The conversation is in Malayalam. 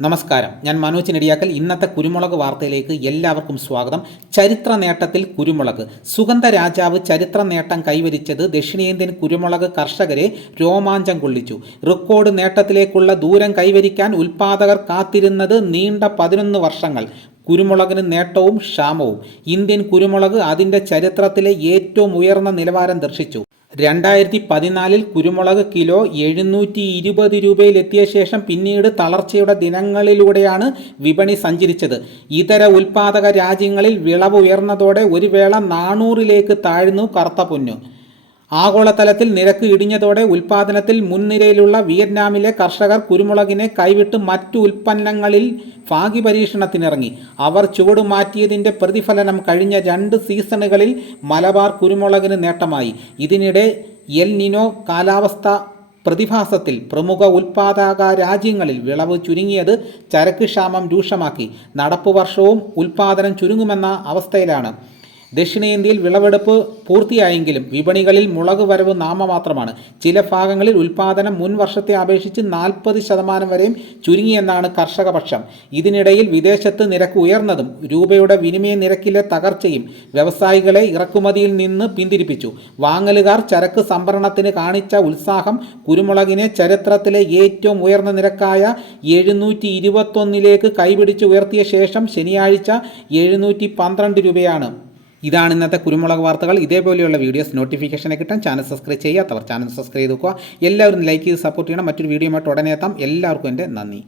നമസ്കാരം. ഞാൻ മനോജ് നെടിയാക്കൽ. ഇന്നത്തെ കുരുമുളക് വാർത്തയിലേക്ക് എല്ലാവർക്കും സ്വാഗതം. ചരിത്ര നേട്ടത്തിൽ കുരുമുളക്. സുഗന്ധ രാജാവ് ചരിത്ര നേട്ടം കൈവരിച്ചത് ദക്ഷിണേന്ത്യൻ കുരുമുളക് കർഷകരെ രോമാഞ്ചം കൊള്ളിച്ചു. റെക്കോർഡ് നേട്ടത്തിലേക്കുള്ള ദൂരം കൈവരിക്കാൻ ഉൽപാദകർ കാത്തിരുന്നത് നീണ്ട പതിനൊന്ന് വർഷങ്ങൾ. കുരുമുളകിന് നേട്ടവും ക്ഷാമവും. ഇന്ത്യൻ കുരുമുളക് അതിന്റെ ചരിത്രത്തിലെ ഏറ്റവും ഉയർന്ന നിലവാരം ദർശിച്ചു. രണ്ടായിരത്തി പതിനാലിൽ കുരുമുളക് കിലോ എഴുന്നൂറ്റി ഇരുപത് രൂപയിലെത്തിയ ശേഷം പിന്നീട് തളർച്ചയുടെ ദിനങ്ങളിലൂടെയാണ് വിപണി സഞ്ചരിച്ചത്. ഇതര ഉൽപാദക രാജ്യങ്ങളിൽ വിളവ് ഉയർന്നതോടെ ഒരു വേള നാനൂറിലേക്ക് താഴ്ന്നു കറുത്ത പൊന്നു. ആഗോളതലത്തിൽ നിരക്ക് ഇടിഞ്ഞതോടെ ഉൽപാദനത്തിൽ മുൻനിരയിലുള്ള വിയറ്റ്നാമിലെ കർഷകർ കുരുമുളകിനെ കൈവിട്ട് മറ്റു ഉൽപ്പന്നങ്ങളിൽ ഭാഗ്യപരീക്ഷണത്തിനിറങ്ങി അവർ ചുവട് മാറ്റിയതിന്റെ പ്രതിഫലനം കഴിഞ്ഞ രണ്ട് സീസണുകളിൽ മലബാർ കുരുമുളകിന് നേട്ടമായി. ഇതിനിടെ എൽ നിനോ കാലാവസ്ഥ പ്രതിഭാസത്തിൽ പ്രമുഖ ഉൽപാദക രാജ്യങ്ങളിൽ വിളവ് ചുരുങ്ങിയത് ചരക്ക് ക്ഷാമം രൂക്ഷമാക്കി. നടപ്പു വർഷവും ഉൽപാദനം ചുരുങ്ങുമെന്ന അവസ്ഥയിലാണ്. ദക്ഷിണേന്ത്യയിൽ വിളവെടുപ്പ് പൂർത്തിയായെങ്കിലും വിപണികളിൽ മുളക് വരവ് നാമമാത്രമാണ്. ചില ഭാഗങ്ങളിൽ ഉൽപാദനം മുൻ വർഷത്തെ അപേക്ഷിച്ച് നാൽപ്പത് ശതമാനം വരെയും ചുരുങ്ങിയെന്നാണ് കർഷക പക്ഷം ഇതിനിടയിൽ വിദേശത്ത് നിരക്ക് ഉയർന്നതും രൂപയുടെ വിനിമയ നിരക്കിലെ തകർച്ചയും വ്യവസായികളെ ഇറക്കുമതിയിൽ നിന്ന് പിന്തിരിപ്പിച്ചു. വാങ്ങലുകാർ ചരക്ക് സംഭരണത്തിന് കാണിച്ച ഉത്സാഹം കുരുമുളകിനെ ചരിത്രത്തിലെ ഏറ്റവും ഉയർന്ന നിരക്കായ എഴുന്നൂറ്റി ഇരുപത്തൊന്നിലേക്ക് കൈപിടിച്ച് ഉയർത്തിയ ശേഷം ശനിയാഴ്ച എഴുന്നൂറ്റി പന്ത്രണ്ട് രൂപയാണ്. ഇതാണ് ഇന്നത്തെ കുരുമുളക് വാർത്തകൾ. ഇതേപോലെയുള്ള വീഡിയോസ് നോട്ടിഫിക്കേഷനെ കിട്ടാൻ ചാനൽ സബ്സ്ക്രൈബ് ചെയ്യാത്തവർ ചാനൽ സബ്സ്ക്രൈബ് ചെയ്ത് എല്ലാവരും ലൈക്ക് ചെയ്ത് സപ്പോർട്ട് ചെയ്യണം. മറ്റൊരു വീഡിയോ ഉടനെ എത്താം. എല്ലാവർക്കും എന്റെ നന്ദി.